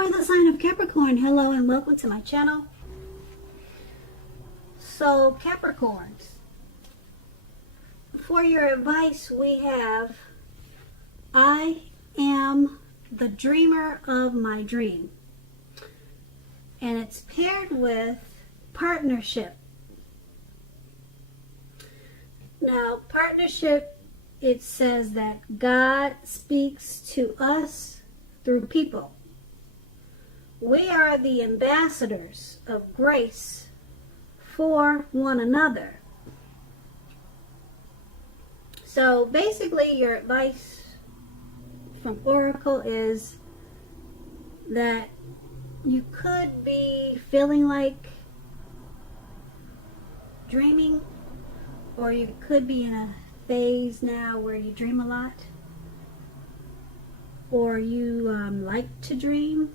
For the sign of Capricorn, hello and welcome to my channel. So Capricorns, for your advice we have, I am the dreamer of my dream. And it's paired with partnership. Now, partnership, it says that God speaks to us through people. We are the ambassadors of grace for one another. So basically your advice from Oracle is that you could be feeling like dreaming, or you could be in a phase now where you dream a lot, or you like to dream.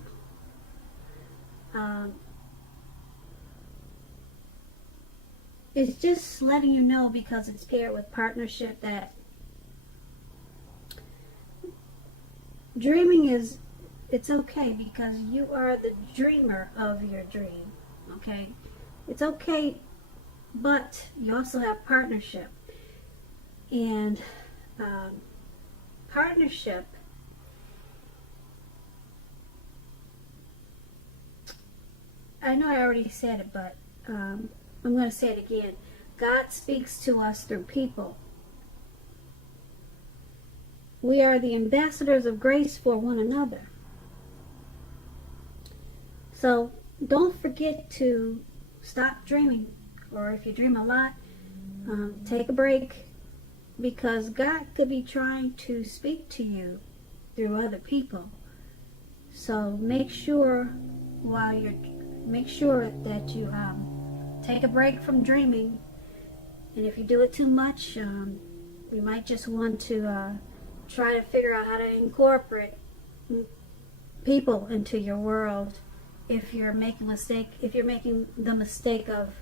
It's just letting you know, because it's paired with partnership, that dreaming is, it's okay, because you are the dreamer of your dream. Okay, it's okay, but you also have partnership. And partnership, I know I already said it, but I'm going to say it again. God speaks to us through people. We are the ambassadors of grace for one another. So don't forget to stop dreaming, or if you dream a lot, take a break, because God could be trying to speak to you through other people. So make sure that you take a break from dreaming. And if you do it too much, you might just want to try to figure out how to incorporate people into your world. If you're making the mistake of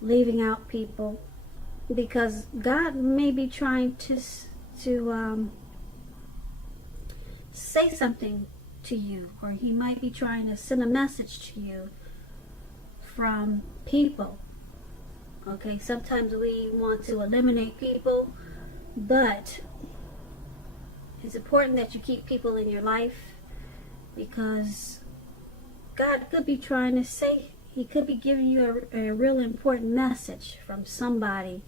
leaving out people, because God may be trying to say something to you, or he might be trying to send a message to you from people. Okay, sometimes we want to eliminate people, but it's important that you keep people in your life, because God could be trying to say, he could be giving you a real important message from somebody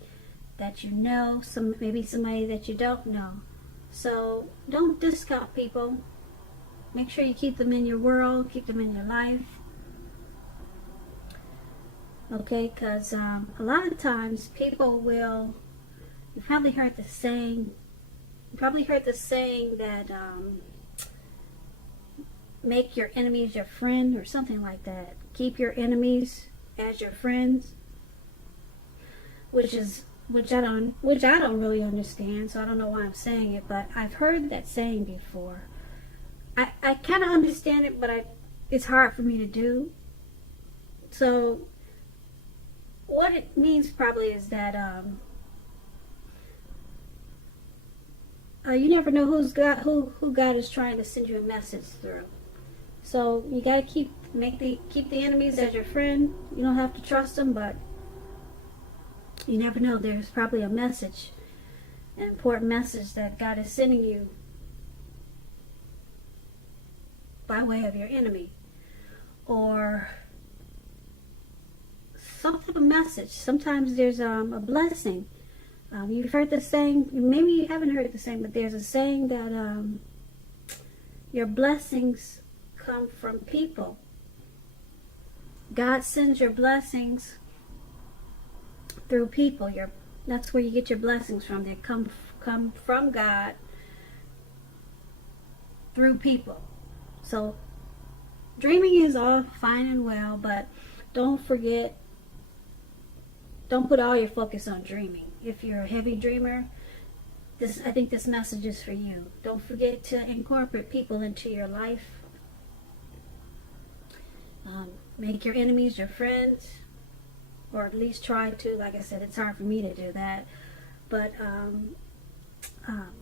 that you know, maybe somebody that you don't know. So don't discount people. Make sure you keep them in your world, keep them in your life. Okay, because a lot of times people will, you've probably heard the saying that make your enemies your friend, or something like that. Keep your enemies as your friends, which I don't really understand, so I don't know why I'm saying it, but I've heard that saying before. I kind of understand it, but it's hard for me to do. So what it means probably is that you never know who God is trying to send you a message through. So you gotta keep the enemies as your friend. You don't have to trust them, but you never know. There's probably a message, an important message that God is sending you by way of your enemy, or some type of message. Sometimes there's a blessing. You've heard the saying, maybe you haven't heard the saying, but there's a saying that your blessings come from people. God sends your blessings through people. That's where you get your blessings from. They come from God through people. So dreaming is all fine and well, but don't put all your focus on dreaming. If you're a heavy dreamer, I think this message is for you. Don't forget to incorporate people into your life. Make your enemies your friends, or at least try to. Like I said, it's hard for me to do that, but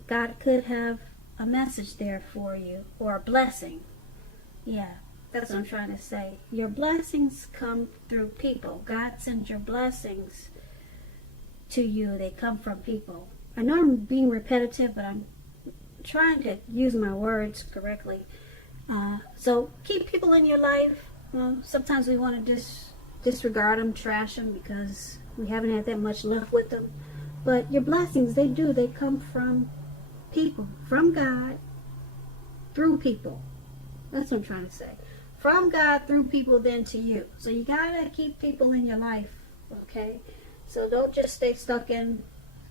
God could have a message there for you, or a blessing. Yeah, That's what I'm trying to say. Your blessings come through people. God sends your blessings to you. They come from people. I know I'm being repetitive, but I'm trying to use my words correctly. So keep people in your life. Sometimes we want to disregard them, trash them, because we haven't had that much luck with them. But your blessings, they come from people, from God, through people. That's what I'm trying to say. From God, through people, then to you. So you gotta keep people in your life, okay? So don't just stay stuck in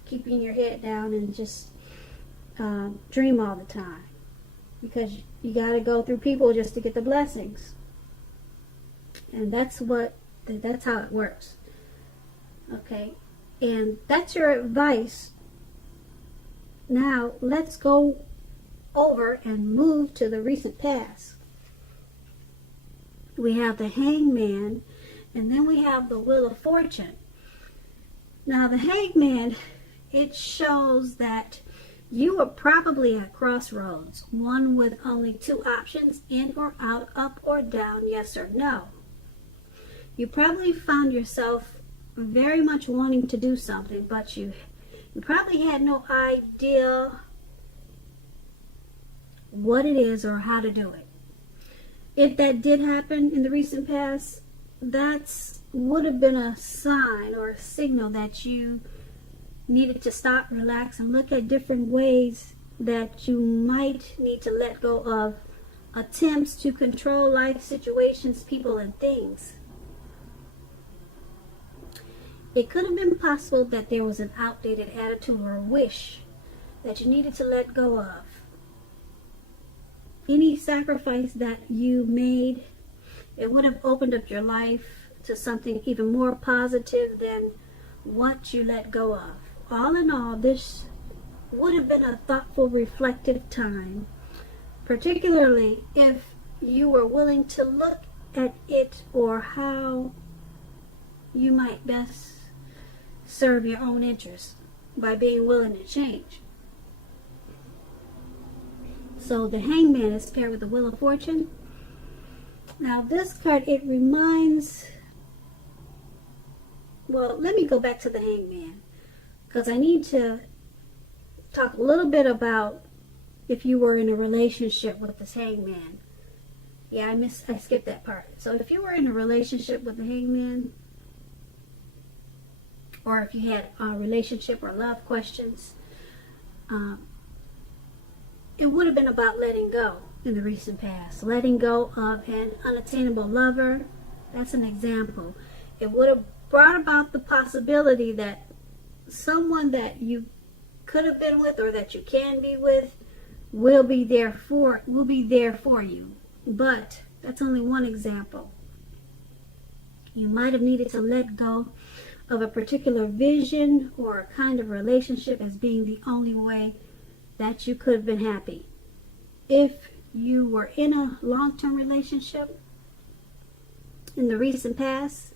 keeping your head down and just dream all the time, because you gotta go through people just to get the blessings. And that's how it works, okay? And that's your advice. Now let's go over and move to the recent past. We have the Hangman, and then we have the Wheel of Fortune. Now the Hangman, it shows that you were probably at crossroads, one with only two options, in or out, up or down, yes or no. You probably found yourself very much wanting to do something, but you probably had no idea what it is or how to do it. If that did happen in the recent past, that would have been a sign or a signal that you needed to stop, relax, and look at different ways that you might need to let go of attempts to control life situations, people, and things. It could have been possible that there was an outdated attitude or a wish that you needed to let go of. Any sacrifice that you made, it would have opened up your life to something even more positive than what you let go of. All in all, this would have been a thoughtful, reflective time, particularly if you were willing to look at it or how you might best serve your own interests by being willing to change. So the Hangman is paired with the Wheel of Fortune. Now this card, it reminds, well, let me go back to the Hangman, because I need to talk a little bit about if you were in a relationship with this Hangman. Yeah, I skipped that part. So if you were in a relationship with the Hangman, or if you had a relationship or love questions, it would have been about letting go in the recent past. Letting go of an unattainable lover. That's an example. It would have brought about the possibility that someone that you could have been with or that you can be with will be there for you. But that's only one example. You might have needed to let go of a particular vision or a kind of relationship as being the only way that you could have been happy. If you were in a long-term relationship in the recent past,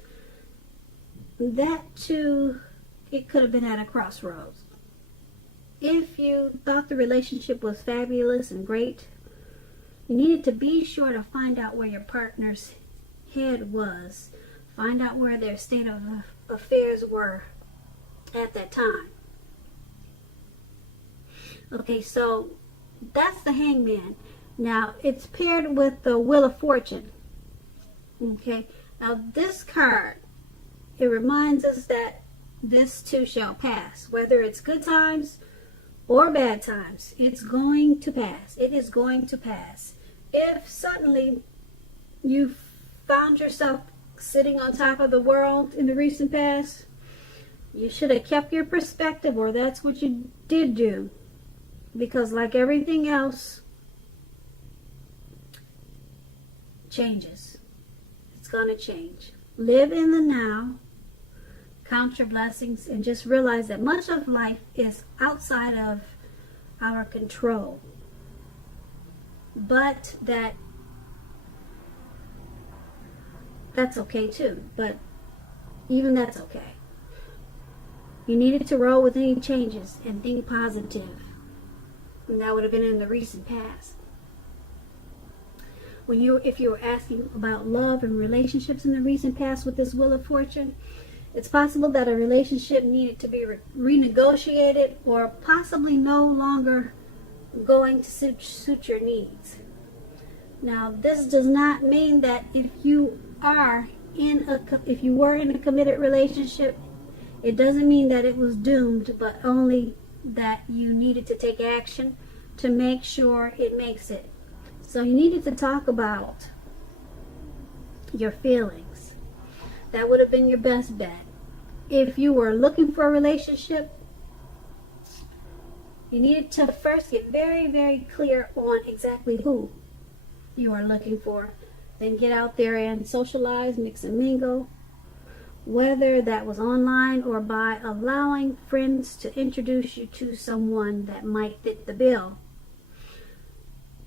that too, it could have been at a crossroads. If you thought the relationship was fabulous and great, you needed to be sure to find out where your partner's head was. Find out where their state of affairs were at that time. Okay, so that's the Hangman. Now, it's paired with the Wheel of Fortune. Okay, now this card, it reminds us that this too shall pass. Whether it's good times or bad times, it's going to pass. It is going to pass. If suddenly you found yourself sitting on top of the world in the recent past, you should have kept your perspective, or that's what you did do. Because like everything else, changes. It's going to change. Live in the now, count your blessings, and just realize that much of life is outside of our control. But that's okay too. But even that's okay. You needed to roll with any changes and think positive. And that would have been in the recent past. if you were asking about love and relationships in the recent past with this Wheel of Fortune, it's possible that a relationship needed to be renegotiated, or possibly no longer going to suit your needs. Now, this does not mean that if you were in a committed relationship, it doesn't mean that it was doomed, but only that you needed to take action to make sure it makes it. So you needed to talk about your feelings. That would have been your best bet. If you were looking for a relationship, you needed to first get very, very clear on exactly who you are looking for. Then get out there and socialize, mix and mingle, whether that was online or by allowing friends to introduce you to someone that might fit the bill.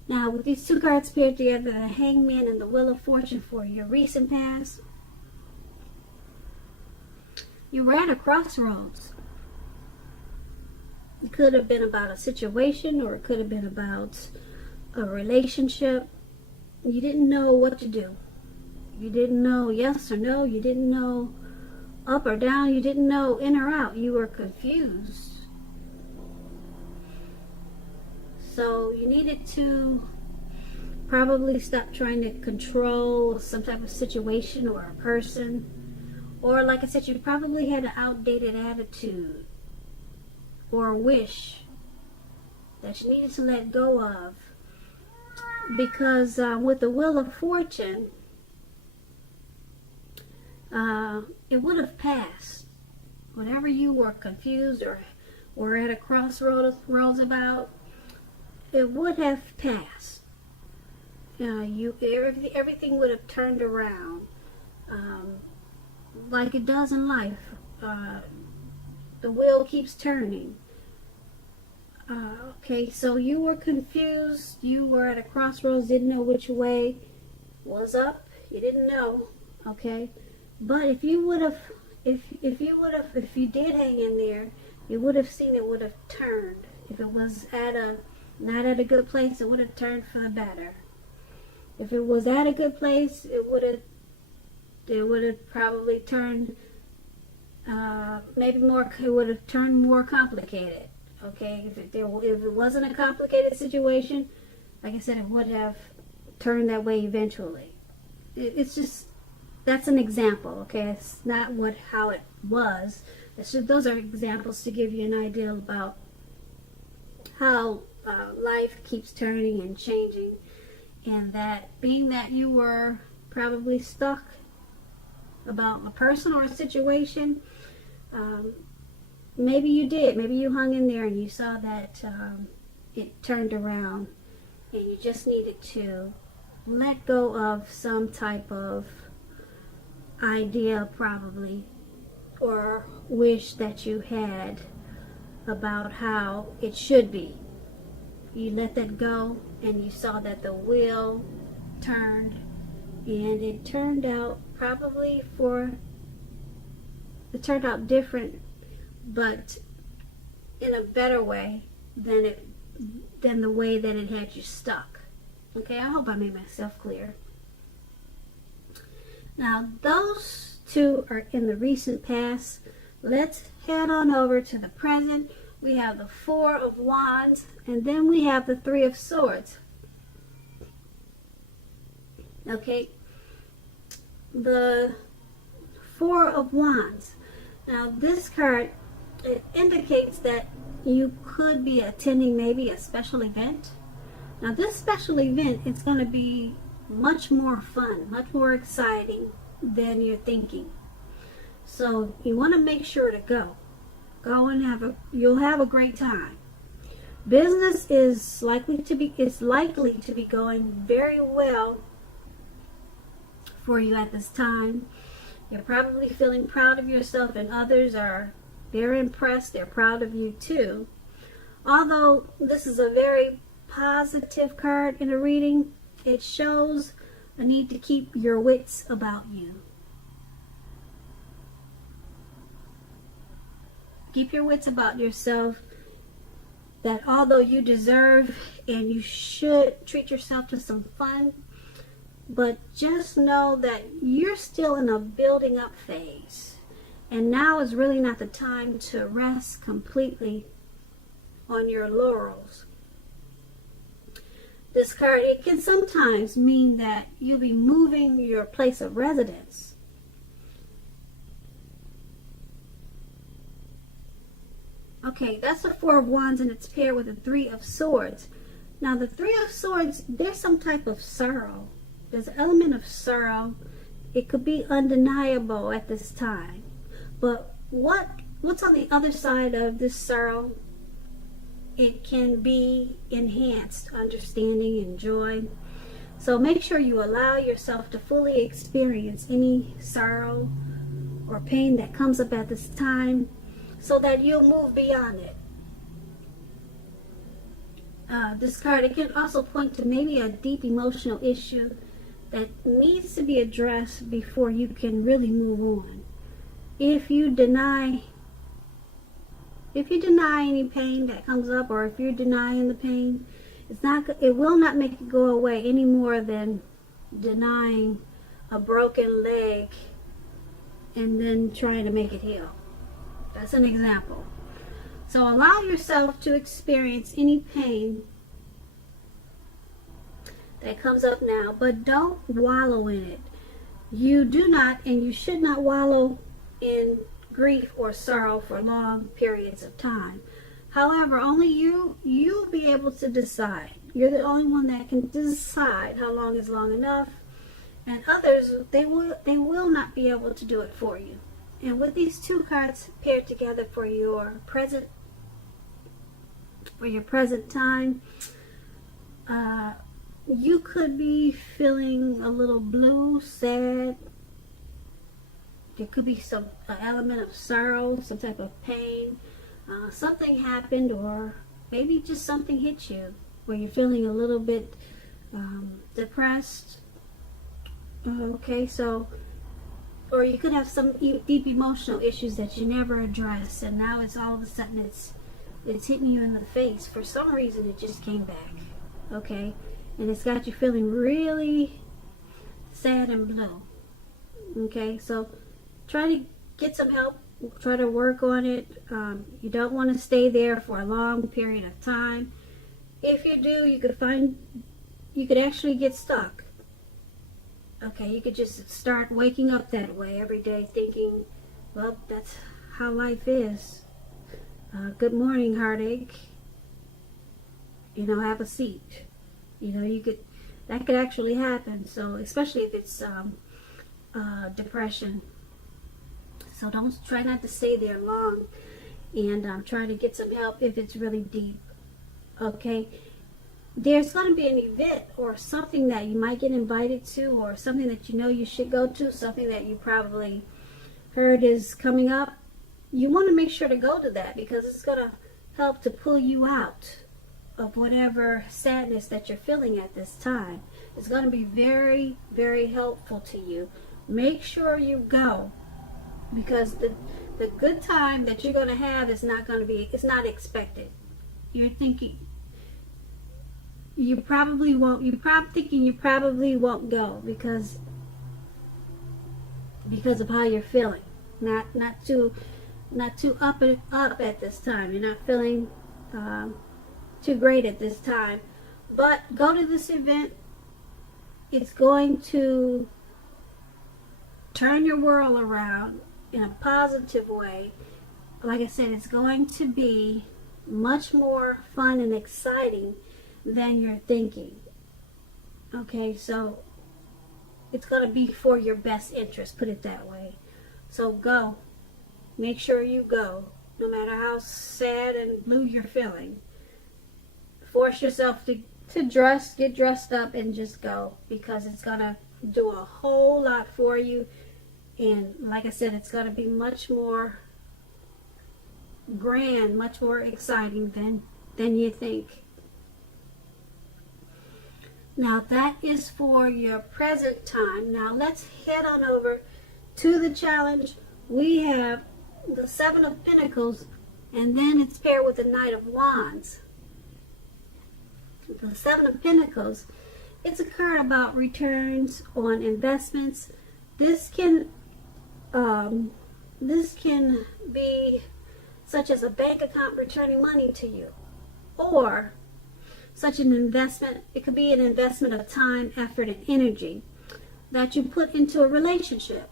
Now, with these two cards paired together, the Hangman and the Wheel of Fortune for your recent past, you were at a crossroads. It could have been about a situation, or it could have been about a relationship. You didn't know what to do. You didn't know yes or no. You didn't know up or down. You didn't know in or out. You were confused. So you needed to probably stop trying to control some type of situation or a person. Or like I said, you probably had an outdated attitude or a wish that you needed to let go of. Because with the Wheel of Fortune, it would have passed. Whatever you were confused or were at a crossroads about, it would have passed. Everything would have turned around, like it does in life. The wheel keeps turning. Okay, so you were confused. You were at a crossroads, didn't know which way was up. You didn't know. Okay, but if you did hang in there, you would have seen it would have turned. If it was not at a good place, it would have turned for the better. If it was at a good place, it would have probably turned it would have turned more complicated. Okay, if it wasn't a complicated situation, like I said, it would have turned that way eventually. It's just, that's an example. Okay, it's not how it was. It's just, those are examples to give you an idea about how life keeps turning and changing, and that being that you were probably stuck about a person or a situation, maybe you did. Maybe you hung in there and you saw that it turned around, and you just needed to let go of some type of idea, probably, or wish that you had about how it should be. You let that go, and you saw that the wheel turned, and it turned out different, but in a better way than the way that it had you stuck. Okay, I hope I made myself clear. Now, those two are in the recent past. Let's head on over to the present. We have the Four of Wands, and then we have the Three of Swords. Okay, the Four of Wands. Now, this card, it indicates that you could be attending maybe a special event. Now, this special event is going to be much more fun, much more exciting than you're thinking. So you want to make sure to go. Go and you'll have a great time. Business is likely to be going very well for you at this time. You're probably feeling proud of yourself, and they're impressed. They're proud of you too. Although this is a very positive card in a reading, it shows a need to keep your wits about you. Keep your wits about yourself, that although you deserve and you should treat yourself to some fun, But just know that you're still in a building up phase. And now is really not the time to rest completely on your laurels. This card, it can sometimes mean that you'll be moving your place of residence. Okay, that's the Four of Wands, and it's paired with the Three of Swords. Now, the Three of Swords, there's some type of sorrow. There's an element of sorrow. It could be undeniable at this time. But what's on the other side of this sorrow? It can be enhanced understanding and joy. So make sure you allow yourself to fully experience any sorrow or pain that comes up at this time, so that you'll move beyond it. This card, it can also point to maybe a deep emotional issue that needs to be addressed before you can really move on. If you deny any pain that comes up, or if you're denying the pain, it will not make it go away any more than denying a broken leg and then trying to make it heal. That's an example. So allow yourself to experience any pain that comes up now, but don't wallow in it. You do not, and you should not wallow in grief or sorrow for long periods of time. However, only you'll be able to decide. You're the only one that can decide how long is long enough, and others, they will not be able to do it for you. And with these two cards paired together for your present time, you could be feeling a little blue, sad. There could be some element of sorrow, some type of pain. Something happened, or maybe just something hit you where you're feeling a little bit depressed. Okay, so, or you could have some deep emotional issues that you never addressed, and now it's all of a sudden it's hitting you in the face. For some reason, it just came back. Okay, and it's got you feeling really sad and blue. Okay, so try to get some help. Try to work on it. You don't want to stay there for a long period of time. If you do, you could actually get stuck. Okay, you could just start waking up that way every day thinking, well, that's how life is. Good morning, heartache. Have a seat. That could actually happen. So, especially if it's depression. So try not to stay there long, and try to get some help if it's really deep. Okay, there's going to be an event or something that you might get invited to, or something that you should go to, something that you probably heard is coming up. You want to make sure to go to that, because it's going to help to pull you out of whatever sadness that you're feeling at this time. It's going to be very, very helpful to you. Make sure you go. Because the good time that you're going to have is it's not expected. You're thinking you probably won't go because of how you're feeling. Not too up at this time. You're not feeling too great at this time. But go to this event. It's going to turn your world around in a positive way. Like I said, it's going to be much more fun and exciting than you're thinking. Okay, so it's going to be for your best interest, put it that way. So go. Make sure you go, no matter how sad and blue you're feeling. Force yourself to get dressed up and just go, because it's going to do a whole lot for you. And like I said, it's going to be much more grand, much more exciting than you think. Now that is for your present time. Now let's head on over to the challenge. We have the Seven of Pentacles, and then it's paired with the Knight of Wands. The Seven of Pentacles, it's a card about returns on investments. This can be such as a bank account returning money to you, or such an investment. It could be an investment of time, effort, and energy that you put into a relationship.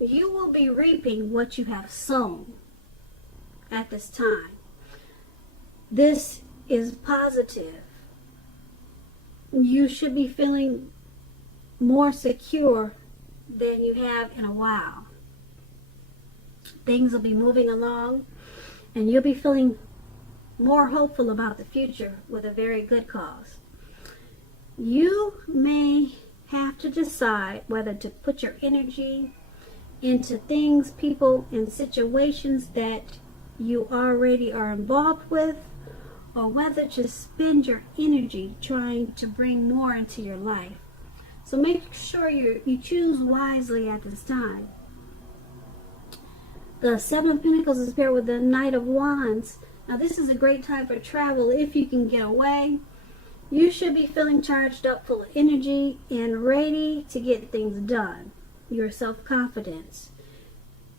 You will be reaping what you have sown at this time. This is positive. You should be feeling more secure than you have in a while. Things will be moving along, and you'll be feeling more hopeful about the future with a very good cause. You may have to decide whether to put your energy into things, people, and situations that you already are involved with, or whether to spend your energy trying to bring more into your life. So make sure you choose wisely at this time. The Seven of Pentacles is paired with the Knight of Wands. Now this is a great time for travel if you can get away. You should be feeling charged up, full of energy, and ready to get things done. Your self-confidence.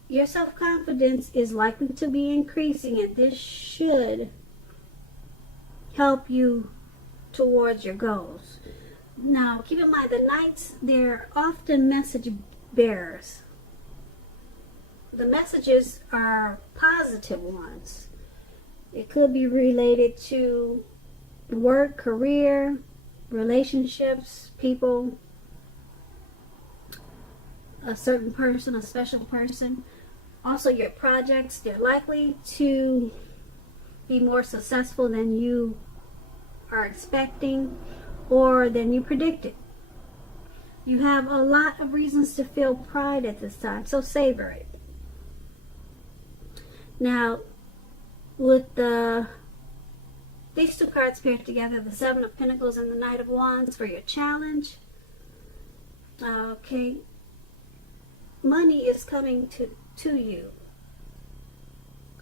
Your self-confidence is likely to be increasing, and this should help you towards your goals. Now, keep in mind, the Knights, they're often message bearers. The messages are positive ones. It could be related to work, career, relationships, people, a certain person, a special person. Also, your projects, they're likely to be more successful than you are expecting or than you predicted. You have a lot of reasons to feel pride at this time, so savor it. Now, with these two cards paired together, the Seven of Pentacles and the Knight of Wands for your challenge. Okay, money is coming to you.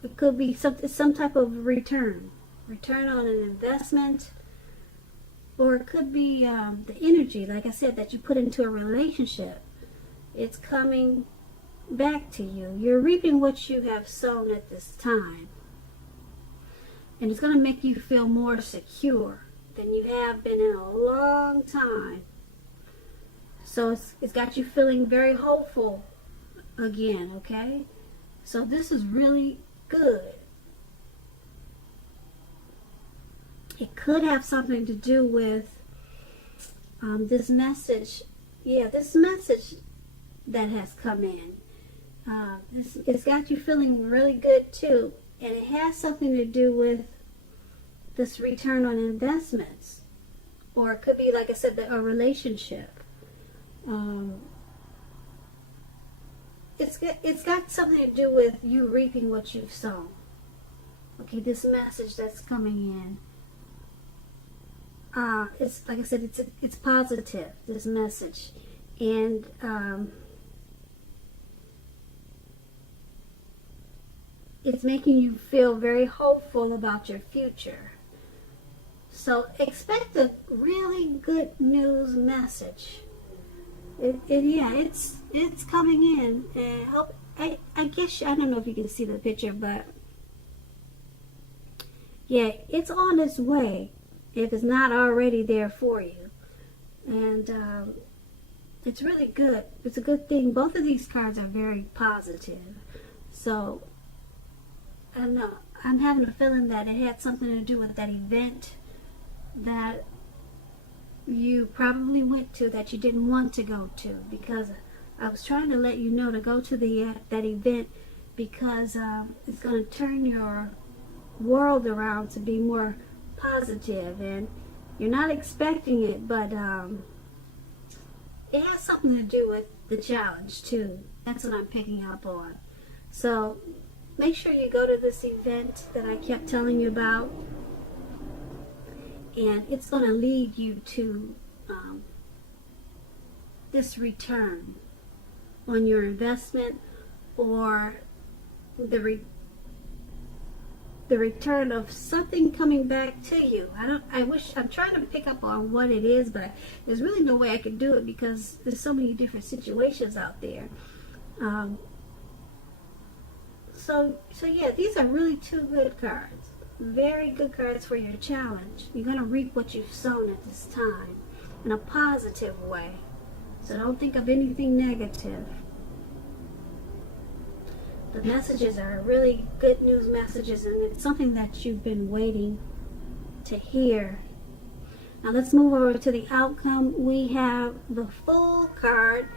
It could be some type of return on an investment, or it could be the energy, like I said, that you put into a relationship. It's coming back to you. You're reaping what you have sown at this time, and it's going to make you feel more secure than you have been in a long time. So it's got you feeling very hopeful again, okay? So this is really good. It could have something to do with this message. Yeah, this message that has come in. It's got you feeling really good too. And it has something to do with this return on investments. Or it could be, like I said, a relationship. It's got something to do with you reaping what you've sown. Okay, this message that's coming in. It's like I said, it's positive, this message, and it's making you feel very hopeful about your future. So expect a really good news message. It's coming in, and I guess I don't know if you can see the picture, but yeah, it's on its way. If it's not already there for you. And it's really good. It's a good thing. Both of these cards are very positive. So, I don't know. I'm having a feeling that it had something to do with that event that you probably went to that you didn't want to go to. Because I was trying to let you know to go to that event, because it's going to turn your world around to be more positive, and you're not expecting it, but it has something to do with the challenge too. That's what I'm picking up on. So make sure you go to this event that I kept telling you about, and it's going to lead you to this return on your investment, or the the return of something coming back to you. I'm trying to pick up on what it is, but there's really no way I can do it because there's so many different situations out there. So yeah, these are really two good cards. Very good cards for your challenge. You're going to reap what you've sown at this time in a positive way. So don't think of anything negative. The messages are really good news messages, and it's something that you've been waiting to hear. Now let's move over to the outcome. We have the Fool card,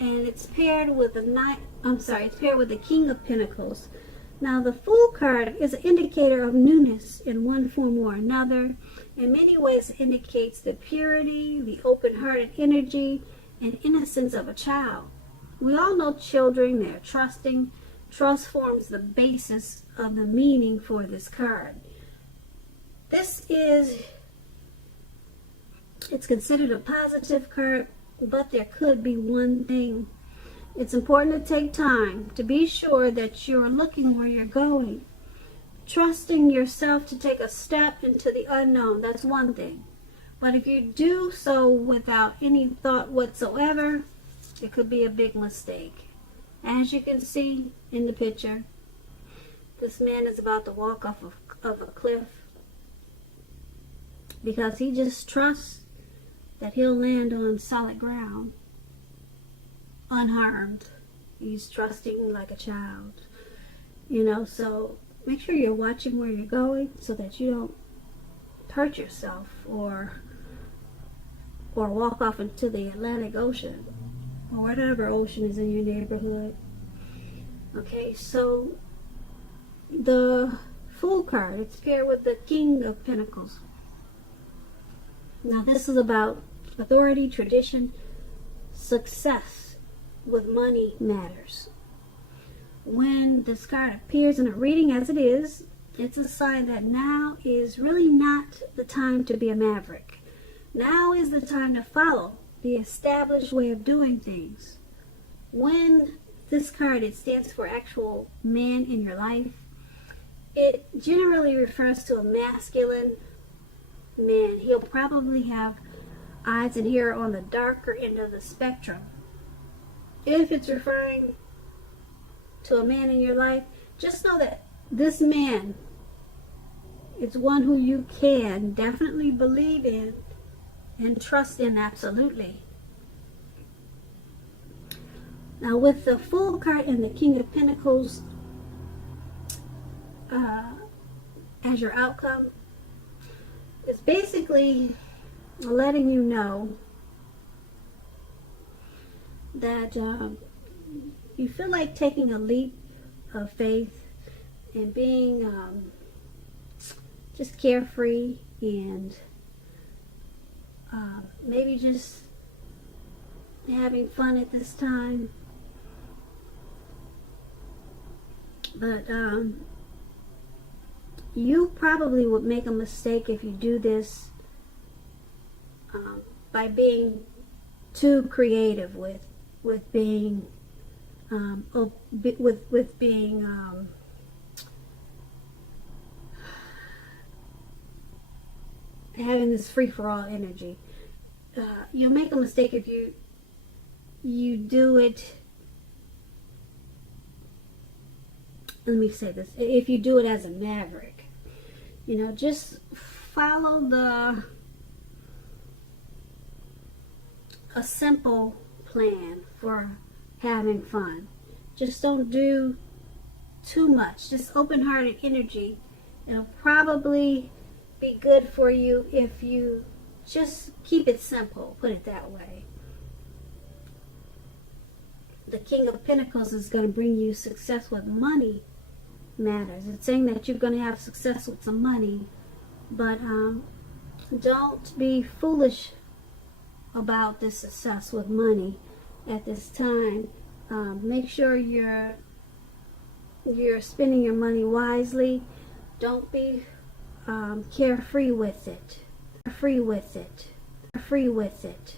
and it's paired with it's paired with the King of Pentacles. Now the Fool card is an indicator of newness in one form or another. In many ways it indicates the purity, the open-hearted energy, and innocence of a child. We all know children, they're trusting. Trust forms the basis of the meaning for this card. It's considered a positive card, but there could be one thing. It's important to take time to be sure that you're looking where you're going. Trusting yourself to take a step into the unknown, that's one thing. But if you do so without any thought whatsoever, it could be a big mistake. As you can see in the picture, this man is about to walk off of a cliff because he just trusts that he'll land on solid ground unharmed. He's trusting like a child, so make sure you're watching where you're going so that you don't hurt yourself or walk off into the Atlantic Ocean or whatever ocean is in your neighborhood. Okay, so the Fool card, it's paired with the King of Pentacles. Now this is about authority, tradition, success with money matters. When this card appears in a reading as it is, it's a sign that now is really not the time to be a maverick. Now is the time to follow the established way of doing things. When this card, it stands for actual man in your life, it generally refers to a masculine man. He'll probably have eyes and hair on the darker end of the spectrum. If it's referring to a man in your life, just know that this man is one who you can definitely believe in and trust in absolutely. Now with the Fool card and the King of Pentacles as your outcome, it's basically letting you know that you feel like taking a leap of faith and being just carefree and maybe just having fun at this time. But you probably would make a mistake if you do this by being too creative with being having this free-for-all energy. You'll make a mistake if you do it. Let me say this: if you do it as a maverick, just follow a simple plan for having fun. Just don't do too much. Just open-hearted energy. It'll probably be good for you if you just keep it simple, put it that way. The King of Pentacles is going to bring you success with money matters. It's saying that you're going to have success with some money, but don't be foolish about this success with money at this time. Make sure you're spending your money wisely. Don't be carefree with it. Free with it.